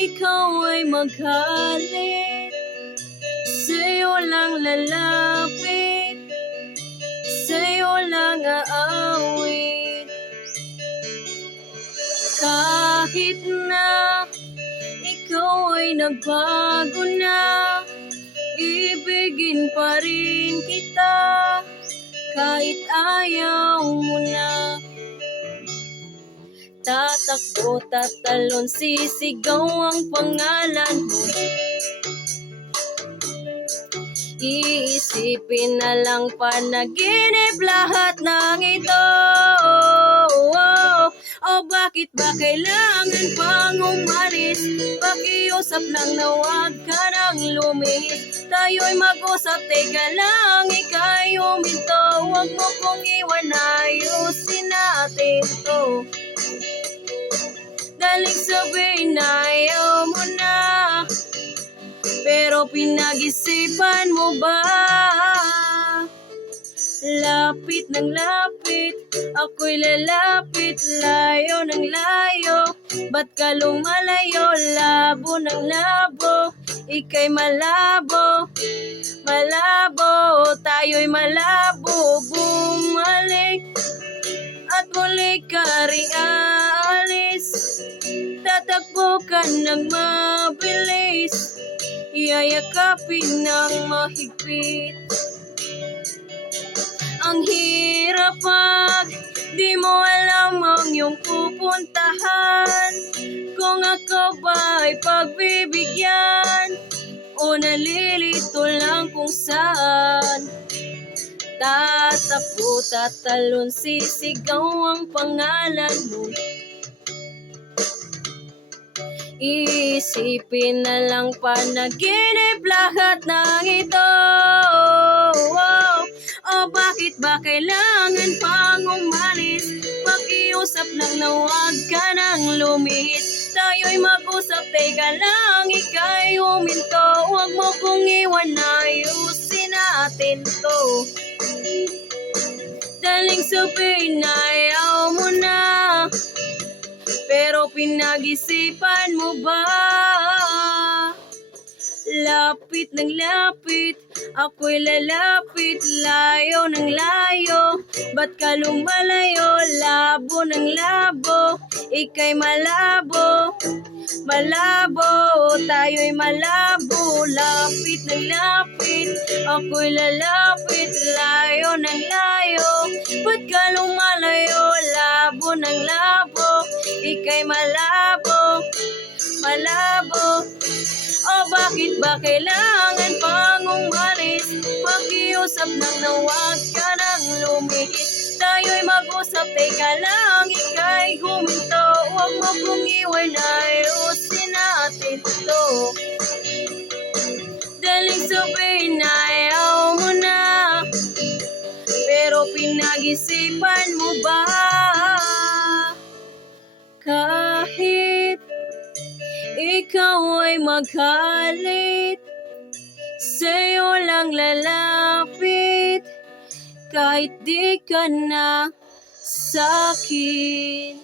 ikaw ay maghalit, sa'yo lang lalapit, sa'yo lang aawit. Kahit na ikaw ay nagbago na, ibigin pa rin kita kahit ayaw mo na. Tatakbo, tatalon, sisigaw ang pangalan mo. Iisipin na lang panaginip lahat ng ito. O bakit ba kailangan pang umalis? Pakiusap lang na huwag ka nang lumihis. Tayo'y mag-usap, teka lang, ika'y huminto. Huwag mo kong iwan, ayusin natin to. Daling sabihin na ayaw mo na, pero pinag-isipan mo ba? Lapit ng lapit, ako'y lalapit, layo ng layo. Ba't ka lumalayo? Labo ng labo, ika'y malabo, malabo, tayo'y malabo. Bumalik at muli ka ring aalis, tatakbo ka ng mabilis, yayakapin ng mahigpit. Ang hirap pag di mo alam ang iyong pupuntahan, kung ako ba ay pagbibigyan o nalilito lang kung saan. Tatakbo, tatalon, sisigaw ang pangalan mo. Iisipin na lang panaginip lahat ng ito. O bakit ba kailangan pang umalis? Pakiusap lang na huwag ka nang lumihis. Tayo'y mag-usap, teka lang, ika'y huminto. Huwag mo kong iwan, ayusin natin to. Daling sabihin na ayaw mo na, pero pinag-isipan mo ba? Lapit ng lapit, ako'y lalapit, layo ng layo. Ba't ka lumalayo? Labo ng labo, ika'y malabo, malabo, tayo'y malabo. Lapit ng lapit, ako'y lalapit, layo ng layo. Ba't ka lumalayo? Labo ng labo, ika'y malabo, malabo. O bakit ba kailangan pang umalis? Pakiusap lang na huwag ka nang lumihis. Tayo'y mag-usap, teka lang, ika'y huminto. Huwag mo kong iwan, ayusin natin to. Daling sabihin na ayaw mo na, pero pinag-isipan mo ba? Kahit ikaw ay maghalit, sa'yo lang lalapit, kahit di ka na sa'kin.